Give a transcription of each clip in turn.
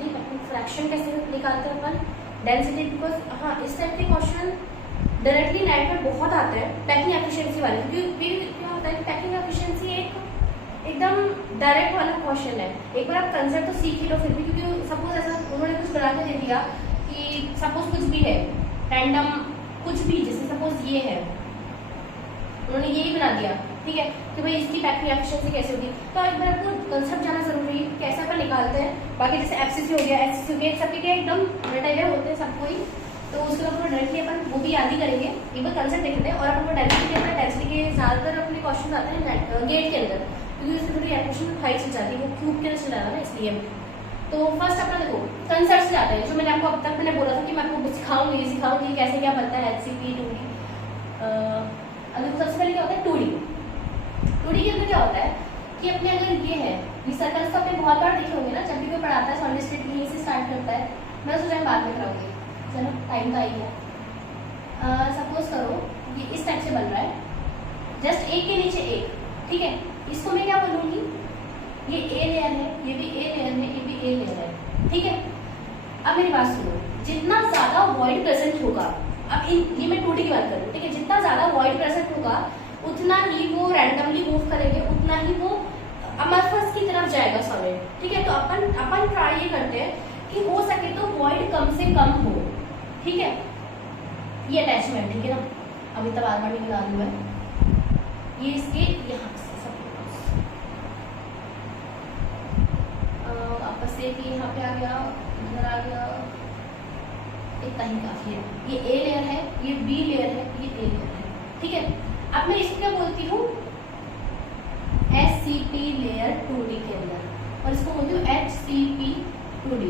दी अपनी फ्रैक्शन कैसे निकालते हैं अपन, डेंसिटी, बिकॉज हाँ इस टाइप के क्वेश्चन डायरेक्टली नेट में बहुत आते हैं पैकिंग एफिशिएंसी वाले, क्योंकि क्या होता है कि पैकिंग एफिशिएंसी एकदम डायरेक्ट वाला क्वेश्चन है। एक बार आप कंसेप्ट तो सीख ही लो फिर भी, क्योंकि सपोज ऐसा उन्होंने कुछ बना के दे दिया कि सपोज कुछ भी है रैंडम कुछ भी, जैसे सपोज ये है उन्होंने यही बना दिया, ठीक है, कि भाई इसकी पैकिंग एफिशिएंसी कैसे होगी, तो एक बार आपको कंसेप्ट जाना जरूरी है कैसे अपन निकालते हैं। बाकी जैसे एफसीसी हो गया, एचसीसी हो गया, सबके क्या एकदम रटाइवे होते हैं सबको ही, तो उसके बाद अपन डायरेक्टली अपन वो भी याद ही करेंगे। एक बार कंसेप्ट देखते हैं और अपन को डेंसिटी के अंदर, डेंसिटी के ज़्यादातर अपने क्वेश्चन आते हैं गेट के अंदर, क्योंकि उसमें थोड़ी एक्वेशन हाइट चल जाती है, वो क्यूब के अंदर चल जाता है ना, इसलिए। तो फर्स्ट अपना देखो कंसेप्ट से जाते हैं, जो मैंने आपको अब तक मैंने बोला था कि मैं आपको सिखाऊंगी कैसे क्या बनता है एचसीपी 2D। सबसे पहले क्या होता है 2D के अंदर क्या होता है कि अपने अगर ये है ये सर्कल्स तो अपने बहुत बार देखे होंगे ना, जब भी कोई पढ़ाता है सॉलिड स्टेट यहीं से स्टार्ट करता है, मैं सोचा बाद में कराऊंगी, चलो टाइम तो आ ही गया। सपोज करो ये इस टाइप से बन रहा है, जस्ट एक के नीचे एक, ठीक है, इसको मैं क्या बोलूंगी, ये ए लेयर है, ये भी ए लेयर है, ये भी ए लेयर है, ठीक है। अब मेरी बात सुनो, जितना ज्यादा वॉइड प्रेजेंट होगा, अब ये मैं 2D की बात कर रही हूँ, ठीक है, जितना ज्यादा वॉइड प्रेजेंट होगा उतना ही वो रैंडमली मूव करेंगे, उतना ही वो अमरफस की तरफ जाएगा सॉलिड, ठीक है। तो अपन ट्राई ये करते हैं कि हो सके तो वॉइड कम से कम हो, ठीक है, ये अटैचमेंट, ठीक है ना, अभी तक बार बार नहीं बना लूँ मैं, ये इसके यहाँ से आपस से कि यहाँ पे आ गया, इधर आ गया, इतना ही काफी है। ये ए लेयर है, ये बी लेयर है, ये ए लेयर है, ठीक है। अब मैं इसको क्या बोलती हूँ, SCP लेयर 2D के अंदर, और इसको बोलती हूँ HCP 2D,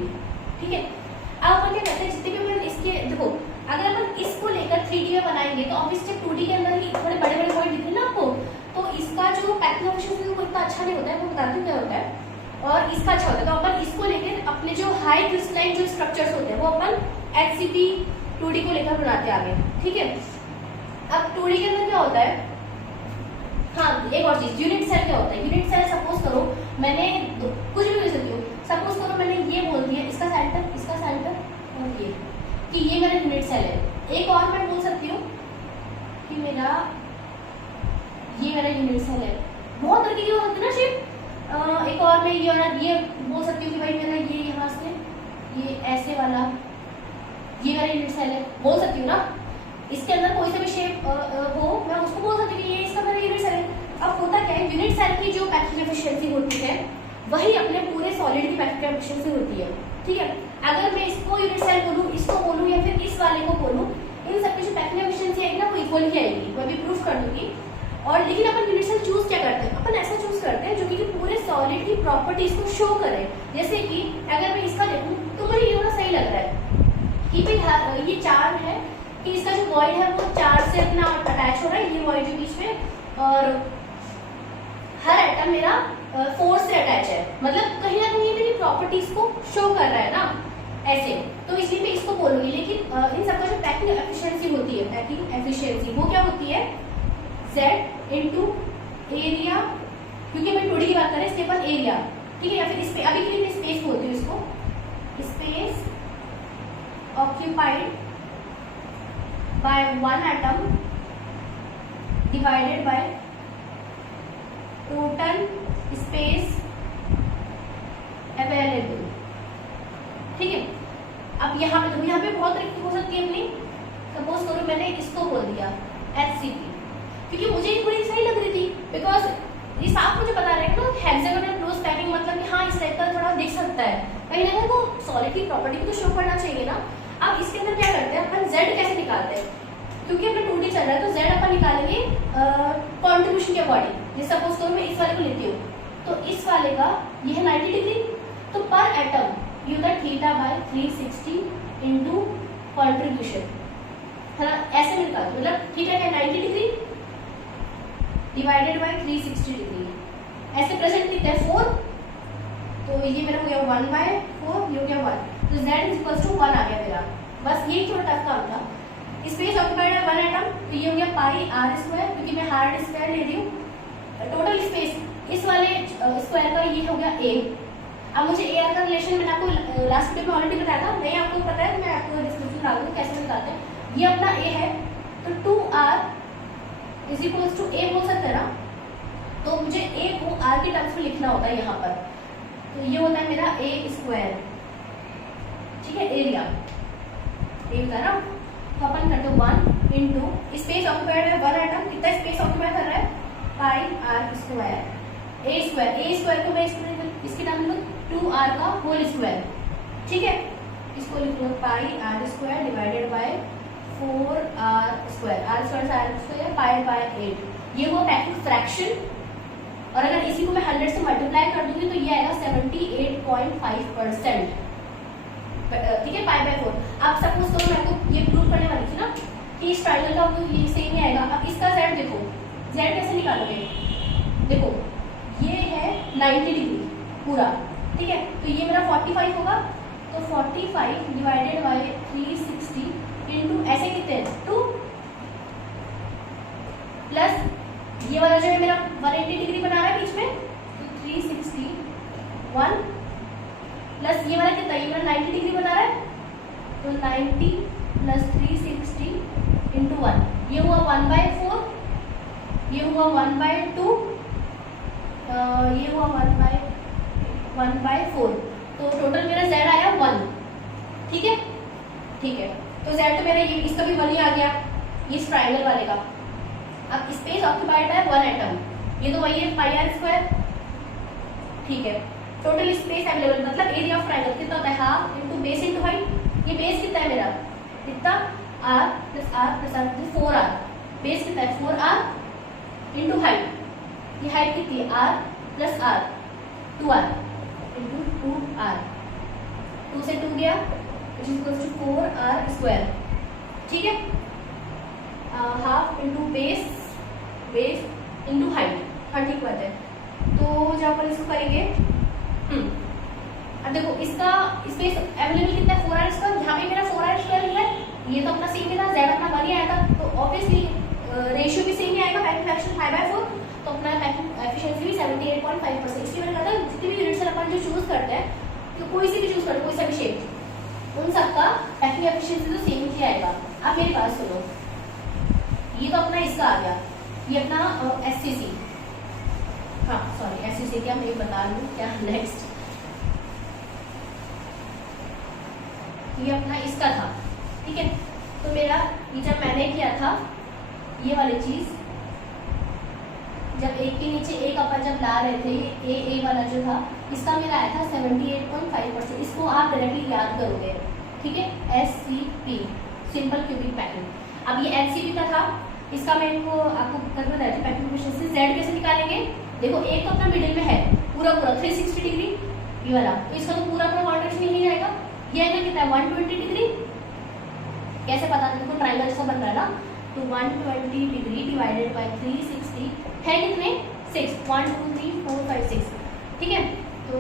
ठीक है। अब अपन क्या करते हैं, जितने भी अपन इसके देखो, अगर अपन इसको लेकर 3D में बनाएंगे तो ऑब्वियसली 2D के अंदर ही थोड़े बड़े बड़े पॉइंट दिखे ना आपको, तो इसका जो पैकिंग एफिशिएंसी वो इतना अच्छा नहीं होता है, वो बताती हूँ क्या होता है, और इसका अच्छा होता है। तो अपन इसको लेकर अपने जो हाई क्रिस्टलाइन जो स्ट्रक्चर्स होते हैं वो अपन HCP 2D को लेकर बनाते आगे, ठीक है। अब 2D के अंदर क्या होता है, हाँ एक और चीज, यूनिट सेल क्या होता है, यूनिट सेल सपोज करो मैंने कुछ भी बोल सकती हूँ, सपोज करो मैंने ये बोल दिया इसका सेंटर और ये कि ये मेरा यूनिट सेल है। एक और मैं बोल सकती हूँ कि ये मेरा यूनिट सेल है, बहुत तरीके की हो सकती है ना शेप। एक और मैं ये बोल सकती हूँ कि भाई मेरा ये यहाँ से ये ऐसे वाला ये मेरा यूनिट सेल है, बोल सकती हूँ ना। इसके अंदर कोई सा भी शेप हो, मैं उसको बोल सकती हूँ कि ये इसका मेरा यूनिट सेल है। अब होता क्या है, यूनिट सेल की जो पैकिंग एफिशिएंसी होती है वही अपने पूरे सॉलिड की पैकिंग एफिशिएंसी होती है, ठीक है। अगर मैं इसको यूनिट सेल बोलूँ, इसको बोलूँ या फिर इस वाले को बोलूँ, इन सबकी जो पैकिंग एफिशिएंसी आएगी ना वो इक्वल ही आएगी, मैं भी प्रूफ कर दूंगी। और लेकिन अपन यूनिट सेल चूज क्या करते हैं, अपन ऐसा चूज करते हैं जो कि पूरे सॉलिड की प्रॉपर्टीज को शो करे। जैसे कि अगर मैं इसका देखूँ तो मुझे ये थोड़ा सही लग रहा है कि भाई ये 4 है, कि इसका जो वॉइड है वो 4 से अपना अटैच हो रहा है, ये वॉइड जो बीच में, और हर एटम मेरा 4 से अटैच है, मतलब कहीं ना कहीं मेरी प्रॉपर्टीज को शो कर रहा है ना ऐसे, तो इसलिए मैं इसको बोलूंगी। लेकिन इन सबका जो पैकिंग एफिशिएंसी होती है, पैकिंग एफिशिएंसी वो क्या होती है, Z इनटू एरिया, क्योंकि मैं 2D की बात कर रहे हैं इसके ऊपर एरिया, ठीक है, या फिर स्पेस, अभी के लिए मैं स्पेस बोलती हूँ इसको, space occupied by one atom divided by total space available, ठीक है। अब यहाँ पे देखो, यहाँ पे बहुत तरीके हो सकती है अपनी, सपोज करो मैंने इसको बोल दिया HCP, क्योंकि मुझे ये थोड़ी सही लग रही थी, बिकॉज ये साफ मुझे पता रहेगा ना हेक्सागोनल क्लोज पैकिंग, मतलब कि हाँ इस टाइप का थोड़ा दिख सकता है, कहीं ना कहीं वो सॉलिड की प्रॉपर्टी को तो शो करना चाहिए ना। अब इसके अंदर क्या करते हैं अपन, Z कैसे निकालते हैं, क्योंकि अपना 2D चल रहा है तो Z अपन निकालेंगे कंट्रीब्यूशन के अकॉर्डिंग। जैसे सपोज करो मैं इस वाले को लेती हूँ, तो इस वाले का ये है 90 डिग्री, तो पर एटम ये होता है थीटा बाय 360 इनटू कंट्रीब्यूशन, है ना, ऐसे निकालते, मतलब थीटा का 90 डिग्री डिवाइडेड बाय 360 डिग्री, ऐसे प्रेजेंट लिखते हैं 4, तो ये मेरा हो गया 1/4, ये हो गया 1, तो Z इज इक्वल टू 1 आ गया मेरा। बस यही थोड़ा टफ काम था। स्पेस ऑक्यूपाइड है 1 एटम, तो ये हो गया पाई r स्क्वायर, क्योंकि मैं हार्ड स्क्वायर ले रही हूँ। टोटल स्पेस इस वाले स्क्वायर का ये हो गया a। अब मुझे AR का रिलेशन मैंने आपको लास्ट वीडियो में ऑलरेडी बताया था, नहीं आपको पता है तो मैं आपको डिस्क्रिप्शन डाल दूँ कैसे निकालते हैं। ये अपना ए है, तो 2r इज इक्वल्स टू ए बोल सकते हैं ना, तो मुझे ए को r के टर्म्स में लिखना होता है यहाँ पर। तो ये होता है मेरा ए स्क्वायर, ठीक है, एरिया ए होता है ना। तो अपन करते हैं 1 इंटू स्पेस ऑक्यूपाइड है 1 एटम, कितना स्पेस ऑक्यूपाई कर रहा है पाई आर स्क्वायर ए स्क्वायर को मैं इसके नाम लिखूँ 2r का होल स्क्वायर, ठीक है। इसको लिख लो pi R square divided by 4r square, R square से आर स्क्वायर पाई बाय 8। ये हुआ पैकिंग फ्रैक्शन, और अगर इसी को मैं 100 से मल्टीप्लाई कर दूंगी तो ये आएगा 78.5%, ठीक है, पाई बाय 4। अब सपोज करो मैं आपको ये प्रूव करने वाली थी ना कि इस ट्रायंगल का वो ये सेम ही आएगा। अब इसका z देखो, z कैसे निकालोगे, देखो ये है 90 डिग्री पूरा, ठीक है, तो ये मेरा 45 होगा, तो 45 डिवाइडेड बाय 360 इंटू ऐसे कितने हैं 2 प्लस ये वाला जो है मेरा 180 डिग्री बना रहा है बीच में, तो 361 प्लस ये वाला कितना, ये मेरा 90 डिग्री बना रहा है, तो 90 प्लस 360 इंटू 1, ये हुआ 1/4, ये हुआ 1/2, ये हुआ 1/4, तो टोटल मेरा z आया 1, ठीक है, ठीक है। तो z तो मेरा ये इसका भी 1 ही आ गया, इस ट्रायंगल वाले का। अब स्पेस ऑक्यूपाइड है 1 एटम, ये तो वही है पाई आर स्क्वायर, ठीक है। टोटल स्पेस अवेलेबल मतलब एरिया ऑफ ट्रायंगल कितना होता है, half into base into height. ये बेस कितना है मेरा, कितना r plus r 4r, base कितना है 4r इंटू हाइट, ये हाइट कितनी है r plus r 2r into 2r, 2 से 2 गया which is equals to 4r square, ठीक है। Half into base into height, हाँ ठीक बात है। तो जब अपन इसको करेंगे अब देखो इसका स्पेस अवेलेबल कितना है 4r स्क्वायर, यहाँ पे मेरा 4r स्क्वायर मिला है, ये तो अपना सेम ही था, z अपना 1 ही आया था, तो ऑब्वियसली रेशियो भी सेम ही आएगा, पैकिंग फ्रैक्शन 5/4, तो अपना पैकिंग एफिशिएंसी भी 78.5%। इसलिए मैंने कहा था जितनी भी यूनिट्स अपन जो चूज करते हैं, तो कोई सी भी चूज करते कोई सा भी शेप, उन सबका पैकिंग एफिशिएंसी तो सेम ही आएगा। अब मेरी बात सुनो, ये तो अपना इसका आ गया, ये अपना एससीसी, हाँ सॉरी एससीसी क्या मैं बता लूँ क्या नेक्स्ट, ये अपना इसका था, ठीक है। तो मेरा ये जब मैंने किया था ये वाली चीज, जब एक के नीचे एक अपन जब ला रहे थे, ए वाला जो था इसका मेरा आया था 78.5%। इसको आप डायरेक्टली याद करोगे, ठीक है, SCP सिंपल क्यूबिक पैकिंग। अब ये SCP का था, इसका मैं इनको आपको करके बताया था पैकिंग एफिशिएंसी। Z कैसे निकालेंगे, देखो एक तो अपना मिडिल में है पूरा 360 डिग्री ये वाला, तो इसका तो पूरा कॉन्ट्रैक्शन ही नहीं जाएगा, ये एंगल कितना है 120 डिग्री, कैसे पता देखो ट्रायंगल जैसा बन रहा है ना, तो 120 डिग्री डिवाइडेड बाय 360 है कितने 6, 1 2 3 4 5 6, ठीक है। तो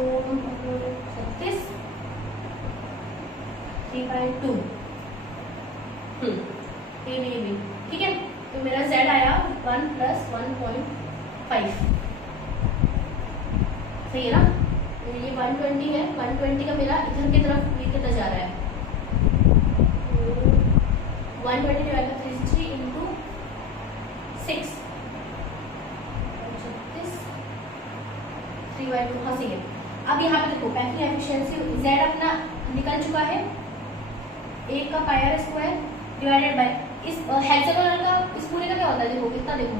36 3/2 ये भी, ठीक है। तो मेरा z आया 1 + 1.5, सही है ना। तो ये 120 है, 120 का मेरा इधर की तरफ कितना जा रहा है, 120 डिवाइड बाय 360 इंटू 6 3/2, हाँ सही है। अब यहाँ पे देखो पैकिंग एफिशिएंसी z अपना निकल चुका है, 1 का पाई आर स्क्वायर डिवाइडेड बाय इस हेक्सागोनल का इस पूरे का क्या होता है, देखो कितना, देखो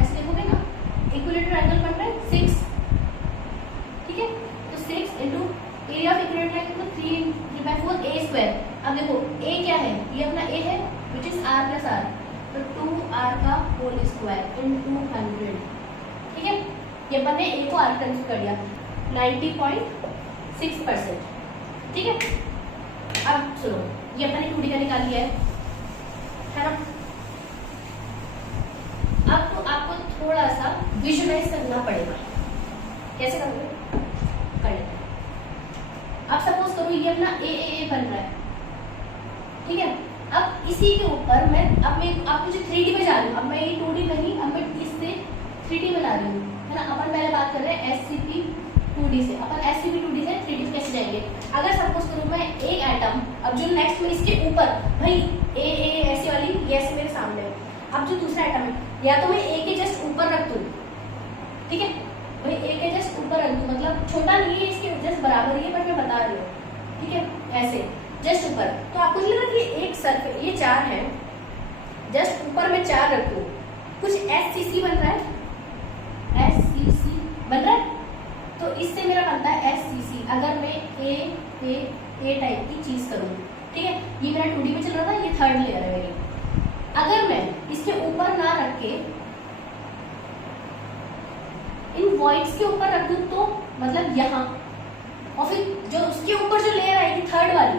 ऐसे देखोगे ना, इक्विलेटरल एंगल बन रहा है 6, ठीक है। तो 6 into area of equilateral angle तो 3/4 a स्क्वायर। अब देखो a क्या है, ये अपना a है which is r plus r, तो 2r का होल स्क्वायर इंटू 100, ठीक है। ये अपन ने a को r टर्म्स कर दिया 90.6%, ठीक है। अब सुनो, ये अपन ने 2D का निकाल लिया है ना। अब तो आपको थोड़ा सा विजुअलाइज करना पड़ेगा, कैसे करोगे, कर लेते हैं। अब सपोज करो ये अपना ए बन रहा है, ठीक है। अब इसी के ऊपर मैं अब मुझे 3D में जा रही हूँ, अब मैं ये 2D नहीं, अब मैं इससे 3D बना रही हूँ, है ना। अपन पहले बात कर रहे हैं SCP 2D से, अपन SCP 2D से 3D कैसे जाएंगे? अगर सपोज करूँ मैं एक एटम, अब जो नेक्स्ट में इसके ऊपर, भाई ए ऐसे वाली, ये ऐसे मेरे सामने है, अब जो दूसरा एटम है, या तो मैं ए के जस्ट ऊपर रख दूँ, ठीक है, भाई ए के जस्ट ऊपर रख दूँ, मतलब छोटा नहीं है, इसके जस्ट बराबर ही है, बट मैं बता रही हूँ, ठीक है, ऐसे जस्ट ऊपर। तो आपको नहीं लगा कि एक सरफेस, ये 4 है, जस्ट ऊपर में 4 रख दूँ, कुछ SCC बन रहा है, SCC बन रहा है, तो इससे मेरा बनता है SCC, अगर मैं ए टाइप की चीज करूँ, ठीक है, ये मेरा 2D में चल रहा था, ये थर्ड लेयर है मेरी। अगर मैं इसके ऊपर ना रख के इन वॉइड्स के ऊपर रख दूँ, तो मतलब यहाँ, और फिर जो उसके ऊपर जो लेयर आएगी थर्ड वाली,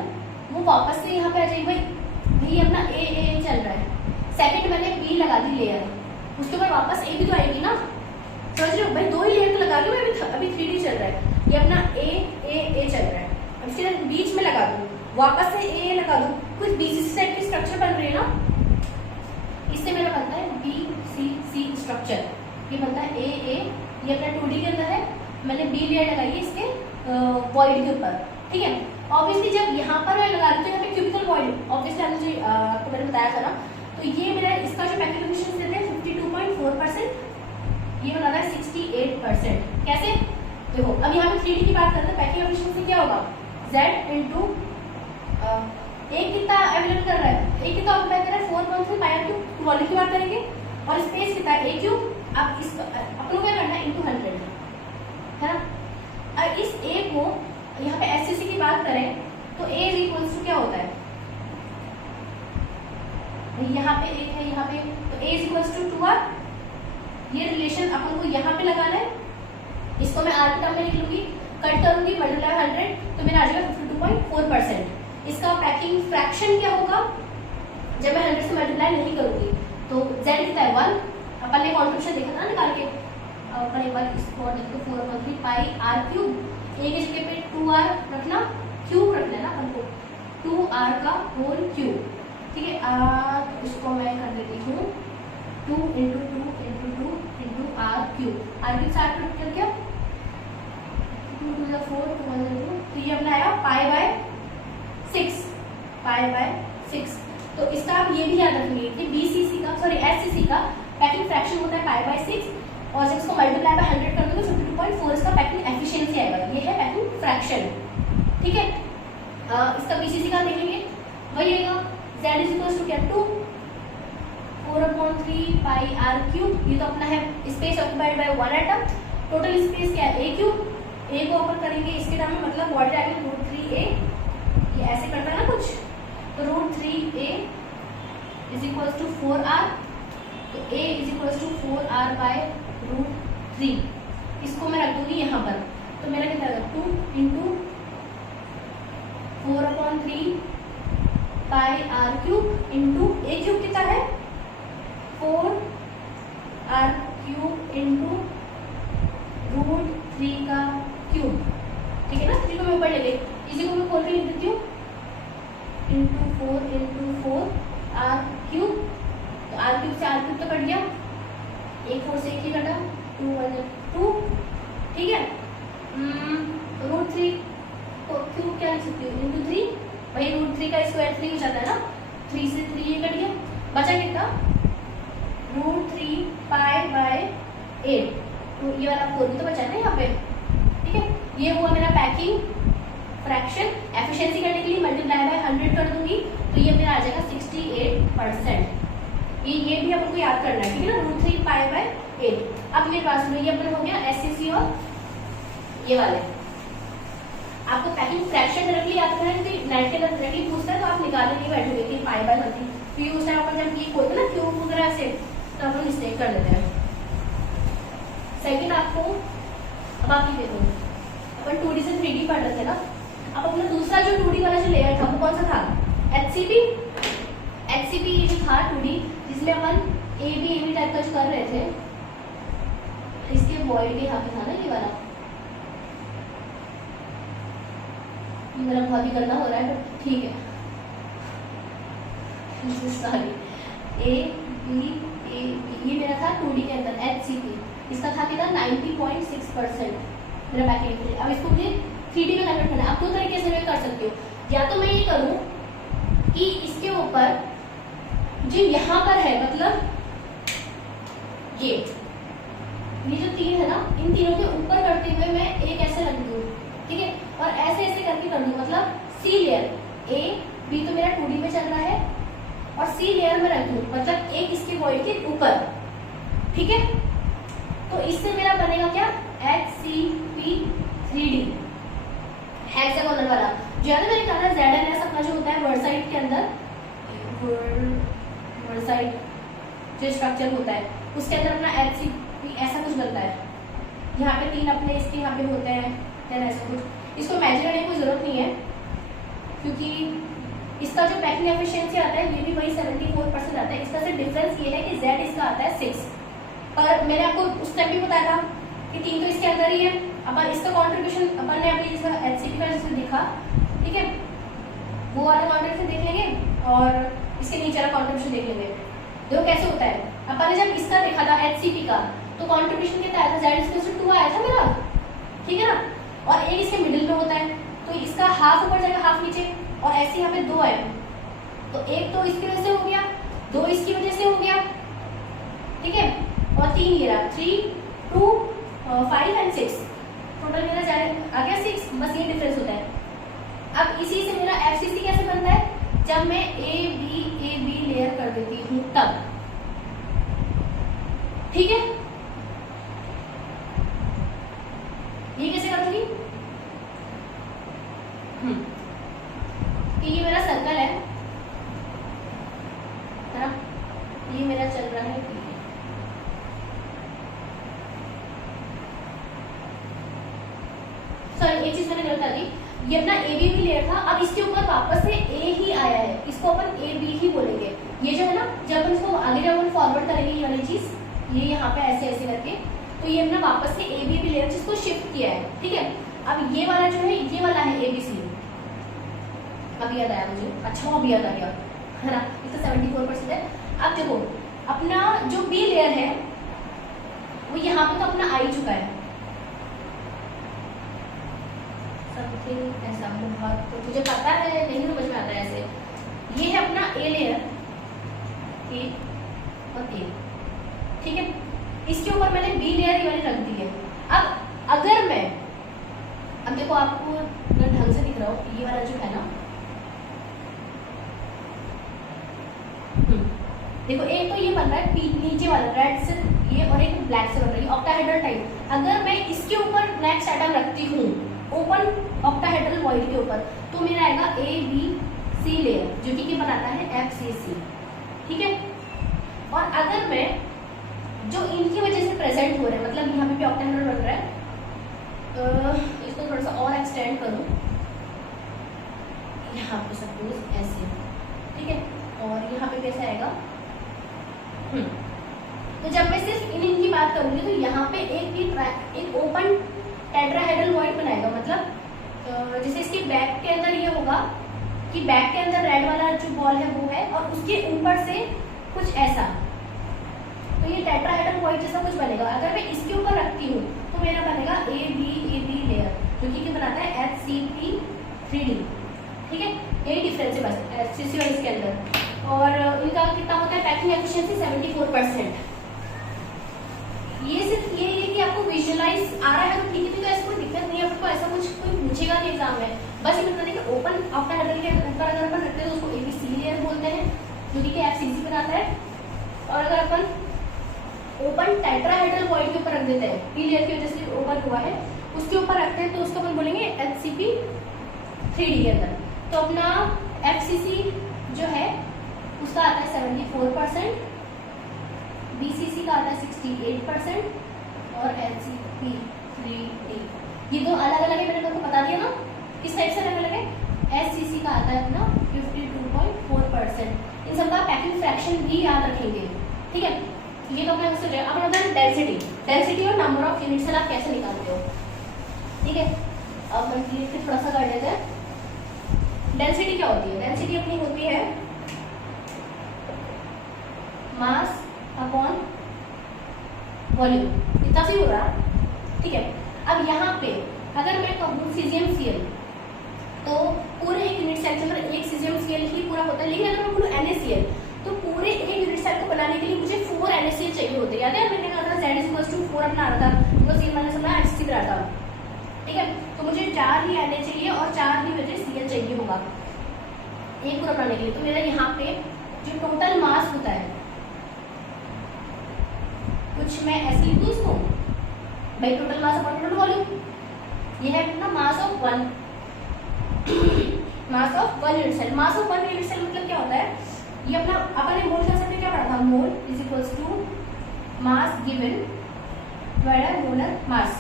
वो वापस से यहाँ पे आ जाएगी, भाई अपना ए चल रहा है, सेकंड मैंने B लगा दी लेयर, उसके ऊपर वापस A भी तो आएगी ना, समझ रहे हो भाई, 2 ही लेयर तो लगा रही हूँ, अभी 3D चल रहा है, ये अपना ए चल रहा है, अब इसके बीच में लगा दूँ, वापस से ए लगा दूँ, कुछ BCC टाइप की स्ट्रक्चर बन रही है ना, इससे मेरा बनता है BCC स्ट्रक्चर, ये बनता है ए, ये अपना 2D के अंदर है, मैंने B लेयर लगाई है इसके वॉइड के ऊपर, ठीक है। ऑब्वियसली जब यहाँ पर मैं लगा रही हूँ, यहाँ पे क्यूबिकल वॉइड, ऑब्वियसली आपको मैंने बताया था ना, तो ये मेरा इसका जो पैकिंग एफिशिएंसी देते हैं 52.4%, ये बना रहा है 68%। कैसे? देखो अब यहाँ पे 3D की बात करते हैं, पैकिंग एफिशिएंसी क्या होगा, Z इंटू एक कितना अवेलेबल कर रहा है, एक कितना ऑक्यूपाई कर रहा है 4.3 पाई आर क्यूब, वॉल्यूम की बात करेंगे, और स्पेस कितना है A क्यूब, अब इसको अपन को क्या करना है इंटू 100, है ना। और इस A को यहाँ पे SCC की बात करें तो A इज इक्वल्स टू क्या होता है, यहाँ पे एक है, यहाँ पे, तो A is equals to 2R, ये रिलेशन अपन को यहाँ पे लगाना है, इसको मैं R के टर्म में लिख लूंगी, कट करूंगी, मल्टीप्लाई 100, तो मेरा आ जाएगा 52.4%। इसका पैकिंग फ्रैक्शन क्या होगा, जब मैं 100 से मल्टीप्लाई नहीं करूंगी, तो Z कितना है 1, अपन ने कॉन्ट्रीब्यूशन देखा था ना निकाल के, अपन एक बार इसको देखो 4.3 पाई R क्यूब, A की जगह पे 2R रखना, क्यूब रखना है ना अपन को, 2R का होल क्यूब, ठीक है। इसको मैं कर देती हूँ 2 into 2 into 2 into R cube, R cube से R क्यूब कर क्या, 2 2 जा 4 2 1 जा 2, तो ये अपना आया पाई बाय 6, पाई बाय 6। तो इसका आप ये भी याद रखेंगे कि BCC का, सॉरी SCC का पैकिंग फ्रैक्शन होता है पाई बाय 6, और जब इसको मल्टीप्लाई बाय 100 कर दोगे 52.4 इसका पैकिंग एफिशिएंसी आएगा, ये है पैकिंग फ्रैक्शन, ठीक है। इसका BCC का देखेंगे, वही रहेगा Z इज इक्वल टू क्या 2 4/3 पाई R क्यूब, ये तो अपना है space occupied by 1 atom, total space क्या है A क्यूब, A को ओपन करेंगे इसके टर्म में, मतलब वॉट आएगा √3A, ये ऐसे करता है ना कुछ, तो √3A is equal to 4R, तो A is equal to 4R by √3, इसको मैं रख दूंगी यहाँ पर, तो मेरा कितना होगा 2 into 4/3 pi R cube into A cube कितना है 4R क्यूब इंटू √3 का क्यूब, ठीक है ना, 3 को मैं ऊपर ले गई, इसी को मैं 4 लिख देती हूँ, इंटू 4 R क्यूब, तो R क्यूब से R क्यूब तो कट गया, 1 4 से 1 ही कटा, 2 1 2, ठीक है। √3 को क्यूब क्या लिख सकती हूँ इंटू 3, वही √3 का स्क्वायर 3 हो जाता है ना, 3 से 3 ये कट गया, बचा कितना √3 पाई बाय 8, तो ये वाला 4 भी तो बचा है ना यहाँ पे, ठीक है। ये हुआ मेरा पैकिंग फ्रैक्शन, एफिशिएंसी करने के लिए मल्टीप्लाई बाय 100 कर दूंगी, तो ये मेरा आ जाएगा 68%। ये भी अपन को याद करना है, ठीक है ना, √3 पाई बाय 8। अब मेरे पास में ये अपन हो गया SCC और ये वाले, आपको पैकिंग फ्रैक्शन डायरेक्टली याद करना है, क्योंकि नेट के अंदर डायरेक्टली पूछता है तो आप निकालने नहीं बैठोगे कि पाई बाय समथिंग, फिर उस टाइम अपन जब ये खोलते ना क्यूब वगैरह से, तो अपन मिस्टेक कर देते हैं। सेकंड आपको, अब आप ये देखो, अपन 2D से 3D पढ़ रहे थे ना, अब अपना दूसरा जो 2D वाला जो लेयर था वो कौन सा था, HCP ये जो था 2D, जिसमें अपन AB टाइप का जो कर रहे थे, इसके वॉइड यहाँ पे था ना ये वाला, मेरा बहुत ही गंदा हो रहा है बट ठीक है, सॉरी, ये मेरा था 2D के अंदर HCP, इसका था कितना 90.6%, मेरा बैकएंड के लिए। अब इसको मुझे 3D में कन्वर्ट करना है। अब दो तरीके से मैं कर सकती हूँ, या तो मैं ये करूँ कि इसके ऊपर जो यहाँ पर है, मतलब ये जो तीन है ना, इन तीनों के ऊपर करते हुए मैं एक ऐसे रख दूँ, ठीक है, और ऐसे ऐसे करके कर दूँ, मतलब सी लेयर ए बी तो मेरा 2D में चल रहा है और सी लेयर में रख दूँ, मतलब एक इसके वॉइड के ऊपर, ठीक है। तो इससे मेरा बनेगा क्या, HCP 3D हेक्सागोनल वाला। जो है ना मैंने कहा था ZNS अपना जो होता है वर्ड साइड के अंदर, वर्ड साइड जो स्ट्रक्चर होता है उसके अंदर अपना HCP ऐसा कुछ बनता है। यहाँ पे तीन अपने इसके यहाँ पे होते हैं, देन ऐसा कुछ। इसको इमेजिन करने की कोई जरूरत नहीं है, क्योंकि इसका जो पैकिंग एफिशिएंसी आता है ये भी वही 74% आता है। इसका सिर्फ डिफरेंस ये है कि Z इसका आता है 6, पर मैंने आपको उस टाइम भी बताया था कि तीन तो इसके अंदर ही है। अपन इसका कॉन्ट्रीब्यूशन अपन ने अभी इसका HCP का जैसे देखा, ठीक है, वो वाला कॉन्ट्रीब्यूशन देख लेंगे और इसके नीचे वाला कॉन्ट्रीब्यूशन देख लेंगे। देखो कैसे होता है। अपन ने जब इसका देखा था HCP का, तो कॉन्ट्रीब्यूशन कितना आया था, Z/2 आया था मेरा, ठीक है ना, और एक इसके मिडिल में होता है, तो इसका हाफ ऊपर जाएगा हाफ नीचे, और ऐसे यहाँ पे दो है, तो एक तो इसकी वजह से हो गया, दो इसकी वजह से हो गया, ठीक है, और तीन ये रहा, 3, 2, 5 एंड 6, टोटल मेरा आ गया 6, बस ये डिफरेंस होता है। अब इसी से मेरा FCC कैसे बनता है, जब मैं AB लेयर कर देती हूँ तब, ठीक है। ये कैसे कर दूंगी, कि ये मेरा सर्कल है ना, ये मेरा चल रहा है सॉरी एक चीज मैंने गलत कर दी, ये अपना AB भी लेयर था, अब इसके ऊपर वापस से A ही आया है, इसको अपन AB ही बोलेंगे। ये जो है ना, जब अपन इसको आगे जब अपन फॉरवर्ड करेंगे ये वाली चीज, ये यहाँ पे ऐसे ऐसे करके, तो ये अपना वापस से AB भी लेयर जिसको शिफ्ट किया है, ठीक है। अब ये वाला जो है, ये वाला है ABC, अब याद आया मुझे, अच्छा वो भी याद आ गया, है ना, इसका 74% है। अब देखो अपना जो B लेयर है वो यहाँ पे तो अपना आ ही चुका है, समथिंग ऐसा, बहुत तो मुझे पता है, नहीं समझ में आता है ऐसे। ये है अपना A लेयर, A और A, ठीक है। इसके ऊपर मैंने B लेयर वाली रख दी है। अब अगर मैं, अब देखो आपको अगर ढंग से दिख रहा हो, ये वाला जो है ना, देखो एक तो ये बन रहा है नीचे वाला रेड से ये, और एक ब्लैक से बन रही है ऑक्टाहेड्रल टाइप। अगर मैं इसके ऊपर नेक्स्ट एटम रखती हूँ ओपन ऑक्टाहेड्रल वॉइड के ऊपर, तो मेरा आएगा ABC लेयर, जो कि बनाता है FCC, ठीक है। और अगर मैं जो इनकी वजह से प्रेजेंट हो रहा है, मतलब यहाँ पे भी ऑक्टाहेड्रल बन रहा है, इसको थोड़ा सा और एक्सटेंड करूँ, यहाँ पे सपोज ऐसे, ठीक है, और यहाँ पे कैसे आएगा, तो जब मैं सिर्फ इनकी बात करूंगी तो यहाँ पे एक ओपन टेट्राहेड्रल वॉइड बनाएगा, मतलब जैसे इसके बैक के अंदर ये होगा कि बैक के अंदर रेड वाला जो बॉल है वो है, और उसके ऊपर से कुछ ऐसा, तो ये टेट्राहेड्रल वॉइड जैसा कुछ बनेगा। अगर मैं इसके ऊपर रखती हूँ तो मेरा बनेगा AB लेयर, जो कि बनाता है HCP 3D, ठीक है। यही डिफरेंस है बस HCC और इसके अंदर। और इनका कितना होता है पैकिंग एफिशिएंसी 74%। ये सिर्फ ये है कि आपको विजुअलाइज आ रहा है तो ठीक है, तो ऐसा कोई दिक्कत नहीं है, आपको ऐसा कुछ कोई पूछेगा नहीं एग्जाम में। बस ये बताने कि ओपन ऑक्टाहेड्रल के ऊपर अगर अपन रखते हैं तो उसको ABC लेयर बोलते हैं, जो कि FCC बनाता है। और अगर अपन ओपन टेट्राहेड्रल वॉइड के ऊपर रख देते हैं, P लेयर की वजह से ओपन हुआ है, उसके ऊपर रखते हैं तो उसको अपन बोलेंगे HCP 3D के अंदर। तो अपना FCC जो है उसका आता है 74%, BCC का आता है 68% और HCP 3D ये दो अलग अलग है, मैंने तुमको बता दिया ना किस टाइप से अलग अलग है। SCC का आता है अपना 52.4%। इन सबका पैकिंग फ्रैक्शन भी याद रखेंगे, ठीक है। ये तो अपने उससे अब आता है डेंसिटी और नंबर ऑफ यूनिट्स आप कैसे निकालते हो, ठीक है। अब मैं फिर थोड़ा सा कर लेते हैं। डेंसिटी क्या होती है, डेंसिटी अपनी होती है मास अपॉन वॉल्यूम, इतना सही हो रहा है, ठीक है। अब यहाँ पे अगर मैं कहूँ सीजियम सीएल, तो पूरे एक यूनिट सेल के अंदर एक सीजियम सीएल ही पूरा होता है, लेकिन अगर मैं बोलूँ NaCl, तो पूरे एक यूनिट सेल को बनाने के लिए मुझे 4 NaCl चाहिए होते हैं। याद है मैंने कहा था Z=4 अपना आ रहा था, तो C माइनस अपना HC पर आता, ठीक है। तो मुझे 4 ही Na चाहिए और 4 ही मुझे Cl चाहिए होगा एक पूरा बनाने के लिए। तो मेरा यहाँ पे जो टोटल मास होता है, कुछ मैं ऐसे लिख दूँ इसको भाई, total mass upon total volume, ये है अपना mass of one unit cell. Mass of one unit cell मतलब क्या होता है, ये अपना अपन ने मोल कंसेप्ट में क्या पढ़ा था, mole is equals to mass given divided molar mass,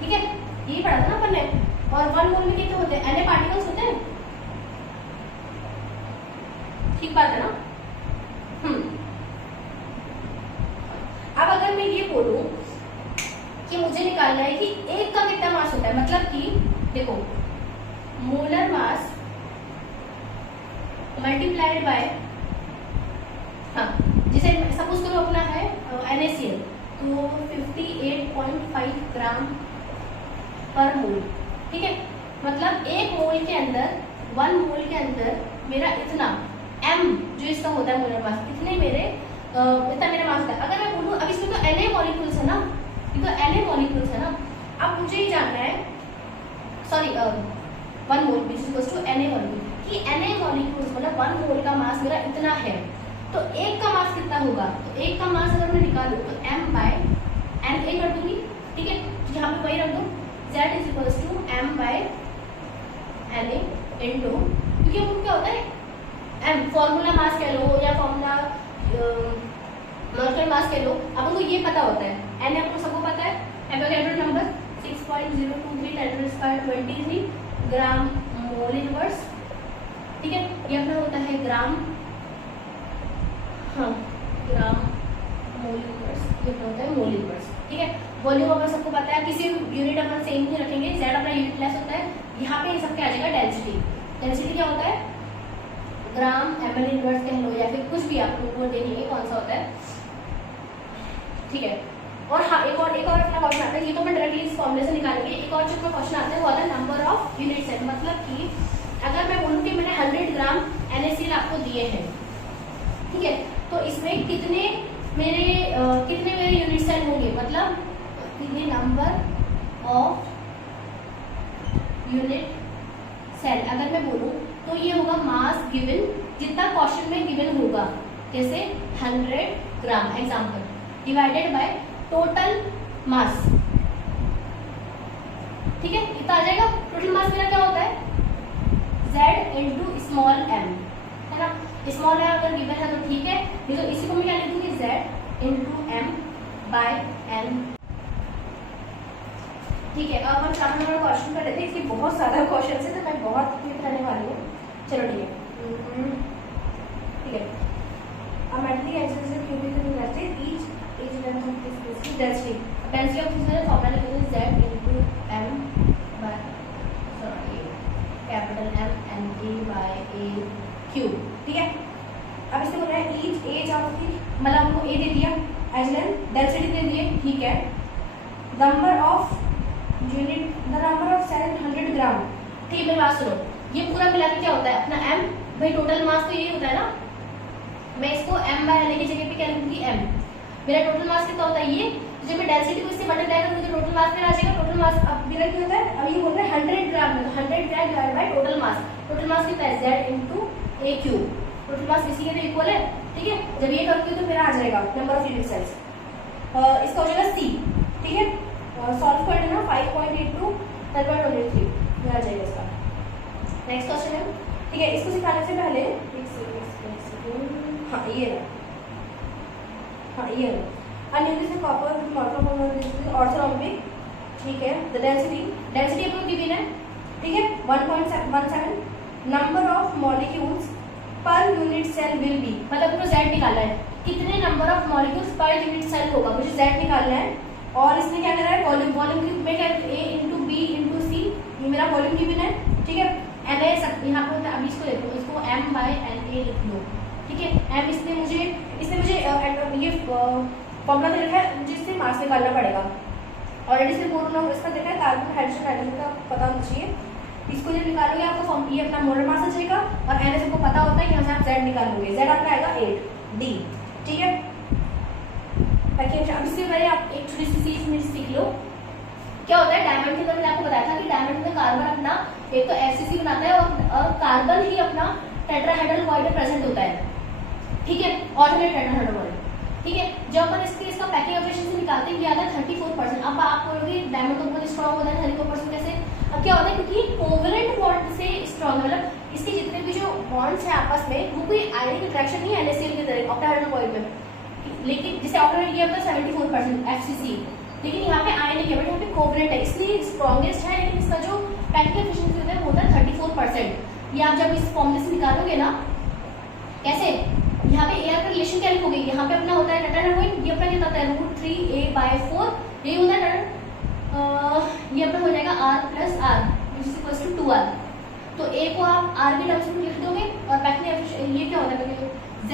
ठीक है, यही पढ़ा था ना अपन ने। और वन मोल में कितने होते हैं, Na पार्टिकल्स होते हैं, ठीक बात है ना। अब अगर मैं ये बोलूं कि मुझे निकालना है कि एक का कितना मास होता है, मतलब कि देखो मोलर मास मल्टीप्लाइड बाय, हाँ जिसे सपोज करो अपना है NaCl, तो 58.5 ग्राम पर मोल, ठीक है। मतलब एक मोल के अंदर, 1 मोल के अंदर मेरा इतना m जो इसका होता है मोलर मास, इतने मेरे इतना मेरा मास है। अगर मैं बोलूँ अब इसमें तो Na मॉलिक्यूल्स है ना, ये तो Na मॉलिक्यूल्स है ना। अब मुझे ये जानना है, sorry 1 mole which is equals to Na molecule, कि Na मॉलिक्यूल्स मतलब 1 मोल का मास मेरा इतना है, तो एक का मास कितना होगा। तो एक का मास अगर मैं निकालूं तो m/Na कर दूंगी, ठीक है। तो यहाँ पे वही रख दो, Z is equals to m/Na into, क्योंकि वो क्या होता है m फॉर्मूला मास कह लो या फॉर्मूला मॉलिक्यूलर मास कह लो, अपन को ये पता होता है। Na आपको सबको पता है, एवोगैड्रो नंबर 6.023 × 10⁻23 ग्राम मोल इनवर्स, ठीक है। ये अपना होता है ग्राम, हाँ ग्राम मोल इनवर्स, ये अपना होता है मोल इनवर्स, ठीक है। वॉल्यूम अपन सबको पता है, किसी यूनिट अपन सेम नहीं रखेंगे, Z अपना यूनिट लेस होता है। यहाँ पे सबके आ जाएगा डेंसिटी। डेंसिटी क्या होता है, ग्राम ml इनवर्स कह लो या फिर कुछ भी आप लोगों को दे देंगे कौन सा होता है, ठीक है। और हाँ एक और अपना क्वेश्चन आता है, ये तो मैं डायरेक्टली इस फॉर्मूले से निकालेंगे। एक और जो अपना क्वेश्चन आता है वो आता है नंबर ऑफ यूनिट सेल, मतलब कि अगर मैं बोलूँ कि मैंने 100 ग्राम NaCl आपको दिए हैं, ठीक है, तो इसमें कितने मेरे यूनिट सेल होंगे, मतलब कितने नंबर ऑफ यूनिट सेल अगर मैं बोलूँ तो ये होगा मास गिवन, जितना क्वेश्चन में गिवन होगा, जैसे 100 gram example, divided by total mass, ठीक है, कितना आ जाएगा। टोटल मास मेरा क्या होता है, Z इंटू स्मॉल m, है ना। स्मॉल m अगर गिवन है तो ठीक है, नहीं तो इसी को मैं क्या लिख दूंगी, Z इंटू m/n, ठीक है। अब हम 4 नंबर क्वेश्चन कर लेते हैं, इसके बहुत सारा क्वेश्चन है तो मैं बहुत क्लिक करने वाली हूँ, चलो ठीक है, ठीक है। अब metric exercise cubic inverse each length of this density of this formula लिखेंगे Z into m by capital M NA/A cube, ठीक है। अब इसमें बोल रहा है ईच एज ऑफ दी, मतलब हमको ए दे दिया, एज लेंथ डेंसिटी दे दिए, ठीक है। Number of unit, the number of cell 100 gram, ठीक है। मेरी बात सुनो, ये पूरा मिला के क्या होता है अपना m, भाई टोटल मास तो यही होता है ना, मैं इसको m/Na की जगह पे क्या लिखूंगी m, मेरा टोटल मास कितना होता है ये, जब मैं डेंसिटी को इससे मल्टीप्लाई करूंगी तो टोटल मास मेरा आ जाएगा। टोटल मास अब मेरा क्या होता है, अब ये बोल रहा है 100 ग्राम में, तो 100 gram divided by total mass, total mass कितना है Z into A cube, total mass इसी के इक्वल है, ठीक है। जब ये करूंगी तो मेरा आ जाएगा नंबर ऑफ यूनिट सेल्स, इसका हो जाएगा C, ठीक है। सॉल्व कर लेना 5.82 10/23 ये आ जाएगा इसका। नेक्स्ट क्वेश्चन है, ठीक है। इसको सिखाने से पहले हाँ ये रहा, हाँ ये रहा अनयूनिट कॉपर ऑर्थोरॉम्बिक, ठीक है। द डेंसिटी आपको गिवन है, ठीक है, 1.17। Number of molecules per unit cell will be, मतलब आपको Z निकालना है, कितने number of molecules per unit cell होगा, मुझे Z निकालना है। और इसमें क्या करना है, वॉल्यूम की मैं क्या A into B into C, ये मेरा वॉल्यूम गिवन है, ठीक है। Na यहाँ पे अभी इसको देखो, इसको m/Na लिख लो, ठीक है। m इसमें मुझे ये फॉर्मूला दे रखा है जिससे मास निकालना पड़ेगा, ऑलरेडी सिर्फ बोरोन और इसका देखा है, कार्बन हाइड्रोजन नाइट्रोजन का पता होना चाहिए। इसको जब निकालोगे आपको फॉर्म ये अपना मोलर मास आ जाएगा और NH को पता होता है, यहाँ से आप Z निकालोगे, Z आपका आएगा 8 D। ठीक है, ताकि अब इससे पहले आप एक छोटी सी चीज में सीख लो क्या होता है। डायमंड के अंदर मैंने आपको बताया था कि डायमंड में कार्बन अपना एक तो FCC बनाता है और कार्बन ही अपना टेट्राहेड्रल कॉइल में प्रेजेंट होता है। ठीक है, ऑल्टरनेट टेट्राहेड्रल कॉइल। ठीक है, जब अपन इसका पैकिंग एफिशिएंसी निकालते हैं किया था 34%। अब आप बोलोगे डायमंड तो बहुत स्ट्रॉन्ग होता है 34% कैसे? अब क्या होता है, क्योंकि कोवेलेंट बॉन्ड से स्ट्रॉन्ग, मतलब इसके जितने भी जो बॉन्ड्स हैं आपस में वो कोई आयनिक अट्रैक्शन नहीं है NaCl की तरह ऑक्टाहेड्रल कॉइल में, लेकिन जैसे ऑक्टाहेड्रल ये अपना 74% FCC, लेकिन यहाँ पे आयनिक है बट यहाँ पे कोवेलेंट है इसलिए स्ट्रॉन्गेस्ट है, लेकिन इसका जो पैकिंग एफिशिएंसी होता है वो होता है 34%। ये आप जब इस फॉर्मूले से निकालोगे ना, कैसे यहाँ पे एयर का रिलेशन क्या लिखोगे, यहाँ पे अपना होता है टेट्राहेड्रल, ये अपना कितना होता है √3a/4, ये होता है ये अपना हो जाएगा R+R = 2R। तो A को आप R के टर्म्स में लिख दोगे और पैकिंग एफिशिएंसी ये क्या होता है Z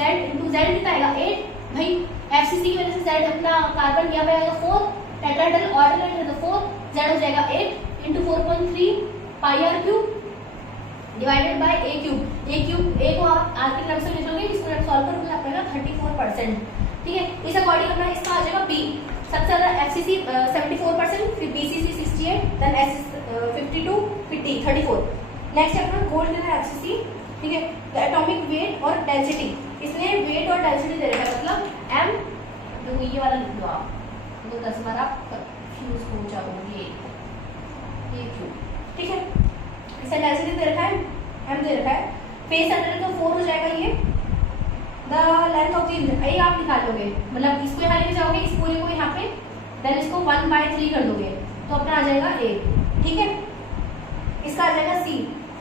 Z कितना आएगा 8, भाई FCC की वजह से Z अपना कार्बन यहाँ पे आएगा 4, टेट्राहेड्रल ऑर्डिनेट है तो 4, Z हो जाएगा 8 × 4.3 πr³ डिवाइडेड बाय A को आप R के टर्म्स में लिख लोगे, इसको जब सॉल्व करोगे आपको आएगा 34%। ठीक है, इस अकॉर्डिंग अपना इसका आ जाएगा B सबसे ज्यादा FCC 74%, फिर BCC 68, देन SS 52, फिर D 34। नेक्स्ट है अपना गोल्ड का FCC। ठीक है, एटॉमिक वेट और डेंसिटी, इसमें वेट और डेंसिटी दे रखा है, मतलब M जो ये वाला लिख दो आप, तो 10 बार आप कंफ्यूज हो जाओगे ये क्यों। ठीक है, इसका डेंसिटी दे रखा है M दे रखा है, फेस अंडर तो 4 हो जाएगा ये। द लेंथ ऑफ द ये आप निकाल लोगे, मतलब इसको यहाँ लेके जाओगे इस पूरे को यहाँ पे, देन इसको 1/3 कर दोगे तो अपना आ जाएगा A। ठीक है, इसका आ जाएगा C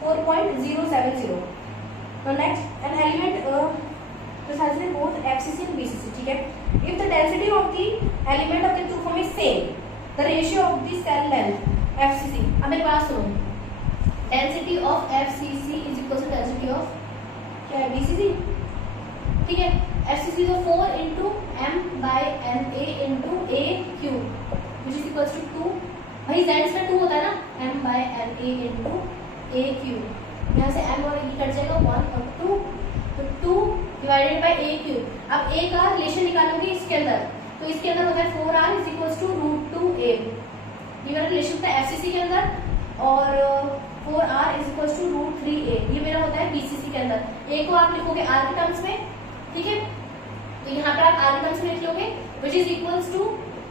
4.070। तो next an element precisely both FCC and BCC। ठीक है, if the density of the element of the two form is same, the ratio of the cell length FCC, अब मेरी बात सुनो, density of FCC is equal to density of क्या है BCC। ठीक है, FCC तो 4 × M/NA × A³ which is equals to 2, भाई Z इसमें 2 होता है ना, M/NA × A³, यहाँ से M और A कट जाएगा 1 और 2, तो 2 डिवाइडेड बाय A³। अब A का रिलेशन निकालोगे इसके अंदर, तो इसके अंदर होता है 4R = √2a, ये मेरा रिलेशन होता है FCC के अंदर, और 4R = √3a ये मेरा होता है BCC के अंदर। A को आप लिखोगे R के टर्म्स में, ठीक है, तो यहाँ पर आप R के टर्म्स में लिख लोगे which is equals to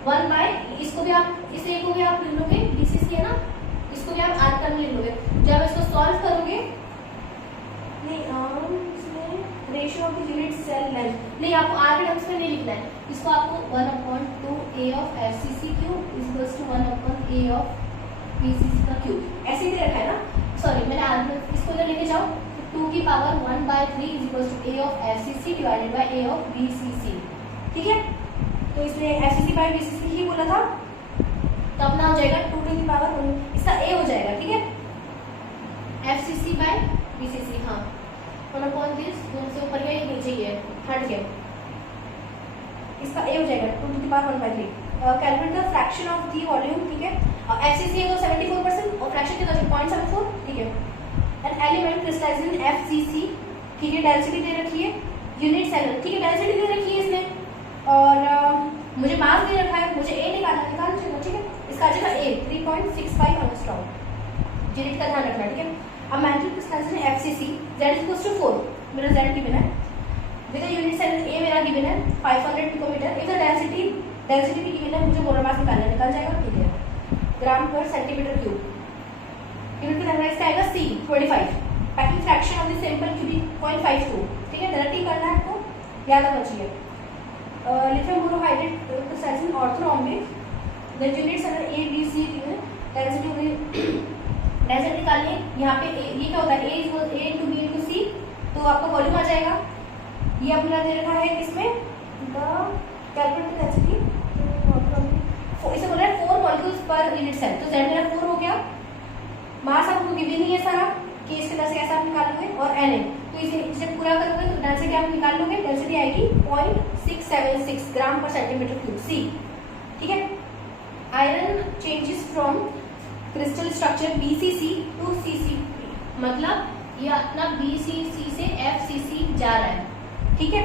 1/, इसको भी आप इस A को भी आप लिख लोगे BCC है ना, इसको भी आप R के टर्म में लिख लोगे। जब इसको सॉल्व करोगे नहीं इसमें ratio of the unit cell length नहीं, आपको R के टर्म्स में नहीं लिखना है, इसको आपको 1/2a of FCC³ = 1/a of BCC का क्यूब ऐसे ही दे रखा है ना। सॉरी मैंने R में इसको इधर लेके जाओ, 2 की power 1/3 = a of FCC divided by a of BCC। ठीक है, तो इसमें FCC/BCC ही बोला था, तो अपना हो जाएगा 2 की पावर 1, इसका a हो जाएगा। ठीक है, FCC/BCC हाँ 1/this, दोनों से ऊपर गया ये नीचे गया हट गया, इसका a हो जाएगा 2 की power 1/3। Calculate the fraction of the volume. ठीक है, FCC है तो 74% और फ्रैक्शन कितना है 0.74। ठीक है, an element crystallised in FCC। ठीक है, डेंसिटी दे रखी है, यूनिट सेल, ठीक है डेंसिटी दे रखी है इसने, और मुझे मास दे रखा है, मुझे A निकालना चाहिए। ठीक है, इसका आ जाएगा A 3.65 एंगस्ट्रॉम, यूनिट का ध्यान रखना। ठीक है, अब मेटल क्रिस्टलाइज्ड इन FCC Z = 4, मेरा Z गिवन है, विद यूनिट सेल A मेरा गिवन है 500 पिकोमीटर। इधर डेंसिटी भी गिवन है, मुझे मोलर मास निकाल जाएगा। ठीक है, ग्राम/सेंटीमीटर क्यूब। यूनिट का इसका आएगा C 25। Packing fraction of the simple cubic 0.52। ठीक है, डायरेक्टली करना है आपको, याद रखना चाहिए। Lithium borohydride crystallized in orthorhombic, the units are A B C given, density होगी डेंसिटी निकालनी है। यहाँ पे ये क्या होता है A × B × C, तो आपका वॉल्यूम आ जाएगा। ये अपना दे रखा है इसमें द कैलकुलेटेड डेंसिटी, इसे बोला है 4 मॉलिक्यूल्स पर यूनिट सेल, तो Z मेरा 4 हो गया। मास आपको गिवन नहीं है सारा कि इसके तरह से कैसे आप निकालोगे, और Na, तो इसे पूरा करोगे तो डेंसिटी आप निकाल लोगे, डेंसिटी आएगी 0.676 ग्राम/सेंटीमीटर क्यूब C। ठीक है, iron changes from crystal structure BCC to CC3, मतलब ये अपना BCC से FCC जा रहा है, ठीक है।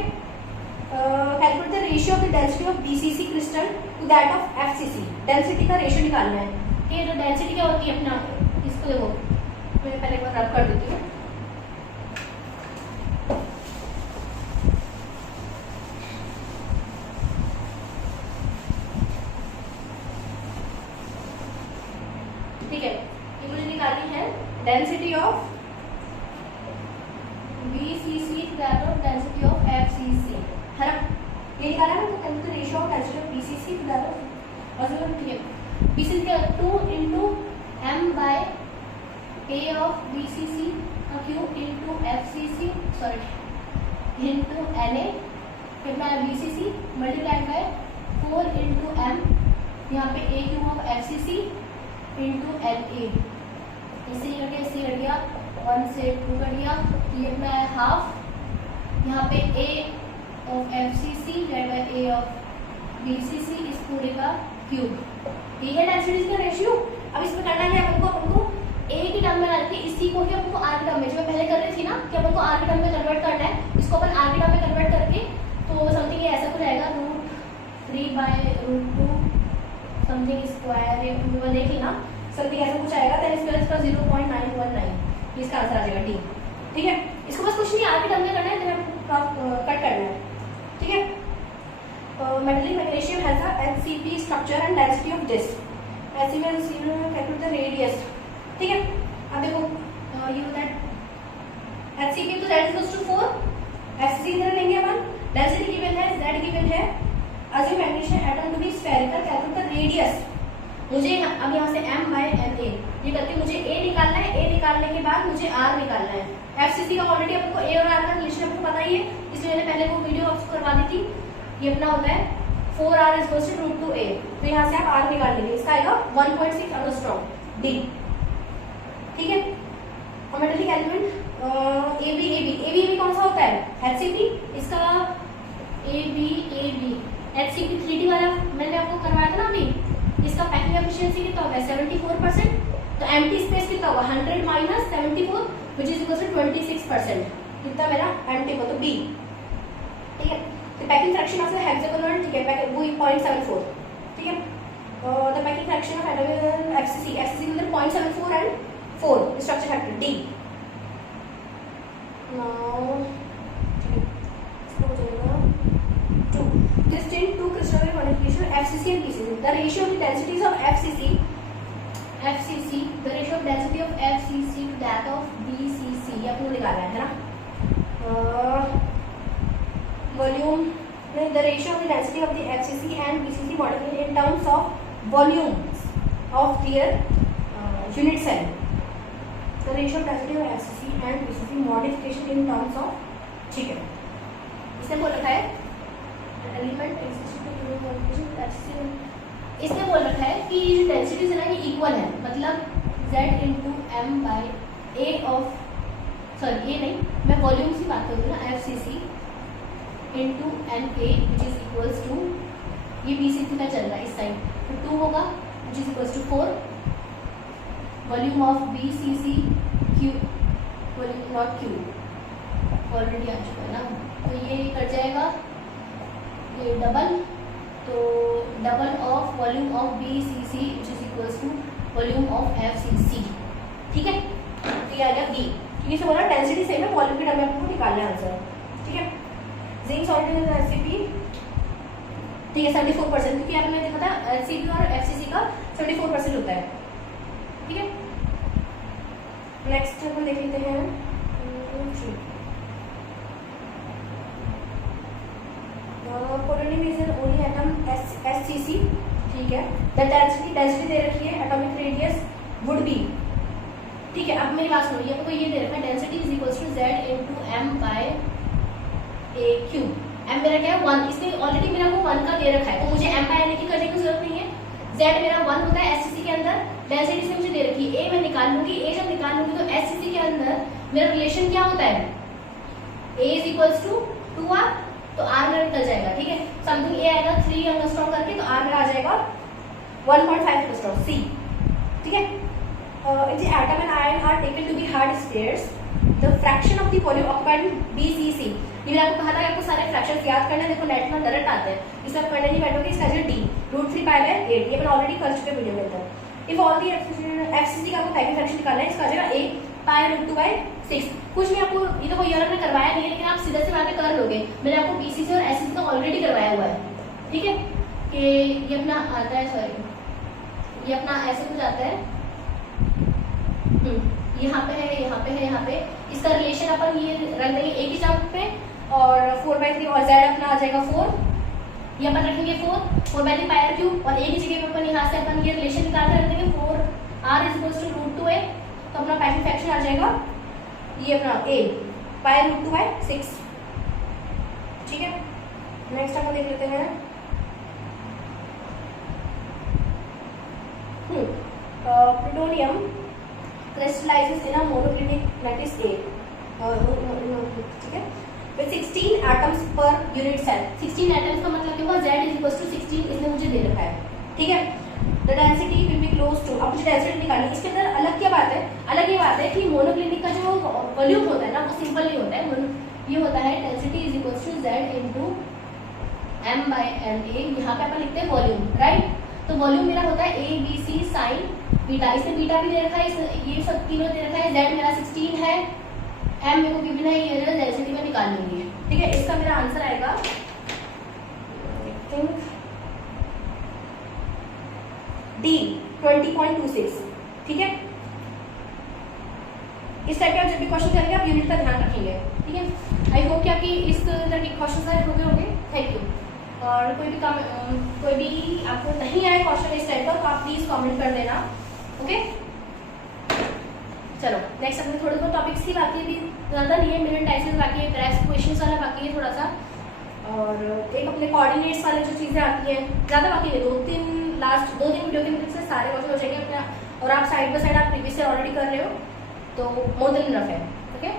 Calculate the ratio of the density of BCC crystal to that of FCC, density का रेशियो निकालना है, ठीक है। तो डेंसिटी क्या होती है अपना, इसको देखो मैं पहले एक बार रब कर देती हूँ। ठीक है, ये मुझे निकालनी है density of BCC that of density of FCC, है ना। ये निकाला ना, तो ratio of density of BCC to that of, और ठीक है BCC का 2 into m by a of BCC cube into FCC sorry into Na, कितना है BCC multiplied by 4 into m, यहाँ पे a cube of FCC into LA, इससे cut गया, इससे कट गया, 1 से 2 कट गया, ये अपना है हाफ, यहाँ पे a of FCC divide by a of BCC इस पूरे का क्यूब, ठीक है डेंसिटी का रेशियो। अब इसमें करना है हमको a की टर्म में रख के इसी को ही हमको r की टर्म में, जो मैं पहले कर रही थी ना कि हमको r की टर्म में कन्वर्ट करना है, इसको अपन r की टर्म में कन्वर्ट करके तो समथिंग ऐसा कुछ आएगा √3/√2 समथिंग स्क्वायर, ये देख लेना समथिंग ऐसा कुछ आएगा, देन इसका 0.919 इसका आंसर आ जाएगा, ठीक है। इसको बस कुछ नहीं r की टर्म में करना है, देन कट करना है, ठीक है। Metallic magnesium has a HCP structure and density of this, ऐसे में कैलकुलेट द रेडियस, ठीक है। अब देखो ये होता है HCP तो z इक्वल्स टू 4, FCC इधर लेंगे अपन, डेंसिटी गिवन है, z गिवन है, assume magnesium atom to be spherical, calculate the radius, मुझे अब यहाँ से m by na ये करके मुझे a निकालना है, a निकालने के बाद मुझे r निकालना है। FCC का ऑलरेडी आपको a और r का रिलेशन आपको पता ही है, इसलिए मैंने पहले वो वीडियो आपको करवा दी थी। ये अपना होता है 4r इक्वल्स टू √2a, तो यहाँ से आप r निकाल लेंगे, इसका आएगा 1.6 एंगस्ट्रॉम D, ठीक है। और मेटालिक एलिमेंट AB कौन सा होता है HCP, इसका AB HCP 3D वाला मैंने आपको करवाया था ना अभी, इसका पैकिंग एफिशिएंसी कितना होगा 74%, तो एम्प्टी स्पेस कितना होगा 100 minus 74 which is equal to 26%, कितना मेरा एम्प्टी को, तो B, ठीक है। The packing fraction of the hexagonal, ठीक है, वो 0.74, ठीक है। The packing fraction of atom FCC मतलब 0.74 and 4 structure factor D। Now इसको हो जाएगा 2 distinct two crystal modification FCC and BCC, the ratio of the densities of FCC, the ratio of density of FCC to that of BCC, ये आपको निकालना है ना। Volume, the ratio of the density of the FCC and BCC modification in terms of volumes of their unit cell, the ratio of density of FCC and BCC modification in terms of, ठीक है। इसने बोल रखा है element इसने बोल रखा है कि ये जो डेंसिटीज है ना ये इक्वल है, मतलब z into M by A of, sorry ये नहीं, मैं वॉल्यूम की बात करूँ ना, FCC into N A which is equals to, ये BCC का चल रहा है इस साइड, तो 2 होगा which is equals to 4, volume of BCC Q, volume naught Q already आ चुका है ना, तो ये कट जाएगा, ये डबल, तो double of volume of BCC which is equals to volume of FCC, ठीक है। तो ये आ गया B, क्योंकि इससे बोला डेंसिटी सेम है, वॉल्यूम के टर्म में आपको निकालना है आंसर, ठीक है। जिंक सॉल्ट HCP, ठीक है 74%, क्योंकि आपने देखा था HCP और FCC का 74% होता है, ठीक है। नेक्स्ट हम देख लेते हैं polonium is an only atom SCC, ठीक है। द डेंसिटी दे रखी है, एटॉमिक रेडियस वुड बी, ठीक है। अब मेरी बात सुनो, ये आपको ये दे रखा है density is equals to z into m by A cube, m मेरा क्या है 1, इसने ऑलरेडी मेरा को 1 का दे रखा है, तो मुझे m बाय n की करने की जरूरत नहीं है, z मेरा 1 होता है SCC के अंदर, डेंसिटी से मुझे दे रखी है, a मैं निकाल लूंगी, a जब निकाल लूंगी तो SCC के अंदर मेरा रिलेशन क्या होता है, a is equals to 2r, तो r मेरा निकल जाएगा, ठीक है। समथिंग a आएगा 3 एंगस्ट्रॉम करके, तो r मेरा आ जाएगा 1.5 C, ठीक है। If the atom and ion are taken to be hard spheres, the fraction of the volume occupied in BCC, ये मैंने आपको कहा था कि आपको सारे फ्रैक्शंस याद करना है। देखो नेट में डायरेक्ट आते हैं, इसमें आप करने नहीं बैठोगे। इसका आंसर D, √3π/8, ये अपन ऑलरेडी कर चुके वीडियो के अंदर। इफ ऑल दी FCC का आपको पैकिंग फ्रैक्शन निकालना है, इसका आ जाएगा A π√2/6। कुछ नहीं, आपको ये तो कोई और आपने करवाया नहीं है, लेकिन आप सीधे से वहां पे कर लोगे। मैंने आपको BCC और SCC तो ऑलरेडी करवाया हुआ है, ठीक है। कि ये अपना आता है, सॉरी ये अपना ऐसे कुछ आता है, यहाँ पे है, यहाँ पे है, यहाँ पे। इसका रिलेशन अपन ये रख देंगे एक ही जगह पे, और 4/3 और Z अपना आ जाएगा 4, ये अपन रखेंगे 4/3 πr3, और एक ही जगह पे अपन यहाँ से अपन ये रिलेशन निकाल कर रख देंगे 4r = √2a। तो अपना पैकिंग फ्रैक्शन आ जाएगा ये अपना A π√2/6, ठीक है। नेक्स्ट अपन देख लेते हैं plutonium crystallizes in a monoclinic lattice A, ठीक है, with 16 atoms per unit cell। 16 atoms का मतलब क्या हुआ, Z = 16 इसने मुझे दे रखा है, ठीक है। The density will be close to, अब मुझे डेंसिटी निकालनी है। इसके अंदर अलग क्या बात है, अलग ये बात है कि मोनोक्लिनिक का जो वॉल्यूम होता है ना, वो सिंपल नहीं होता है। ये होता है डेंसिटी = Z × m/ma। यहाँ पे अपन लिखते हैं वॉल्यूम, राइट। तो वॉल्यूम मेरा होता है ABC sin बीटा, इसने बीटा भी दे रखा है, ये सब तीनों दे रखा है। Z मेरा 16 है, m मेरे को गिवन है, ये डेंसिटी में निकालनी है, ठीक है। इसका मेरा आंसर आएगा आई थिंक D 20.26, ठीक है। इस टाइप का जब भी क्वेश्चन करेंगे आप यूनिट का ध्यान रखेंगे, ठीक है। आई होप कि आपकी इस तरह के क्वेश्चन सारे हो गए होंगे। Thank you. और कोई भी आपको नहीं आए क्वेश्चन इस टाइप का तो आप प्लीज कमेंट कर देना, ओके। चलो नेक्स्ट अपने थोड़े बहुत टॉपिक्स ही बाकी, भी ज़्यादा नहीं है, मिनट टाइसेस बाकी है, ग्राफ्स क्वेश्चंस वाला बाकी है थोड़ा सा, और एक अपने कोऑर्डिनेट्स वाले जो चीज़ें आती हैं ज़्यादा बाकी है। 2-3 वीडियो के अंदर से सारे क्वेश्चन हो जाएंगे अपने, और आप साइड बाय साइड आप प्रीवियस से ऑलरेडी कर रहे हो, तो मोर देन इनफ है, ओके।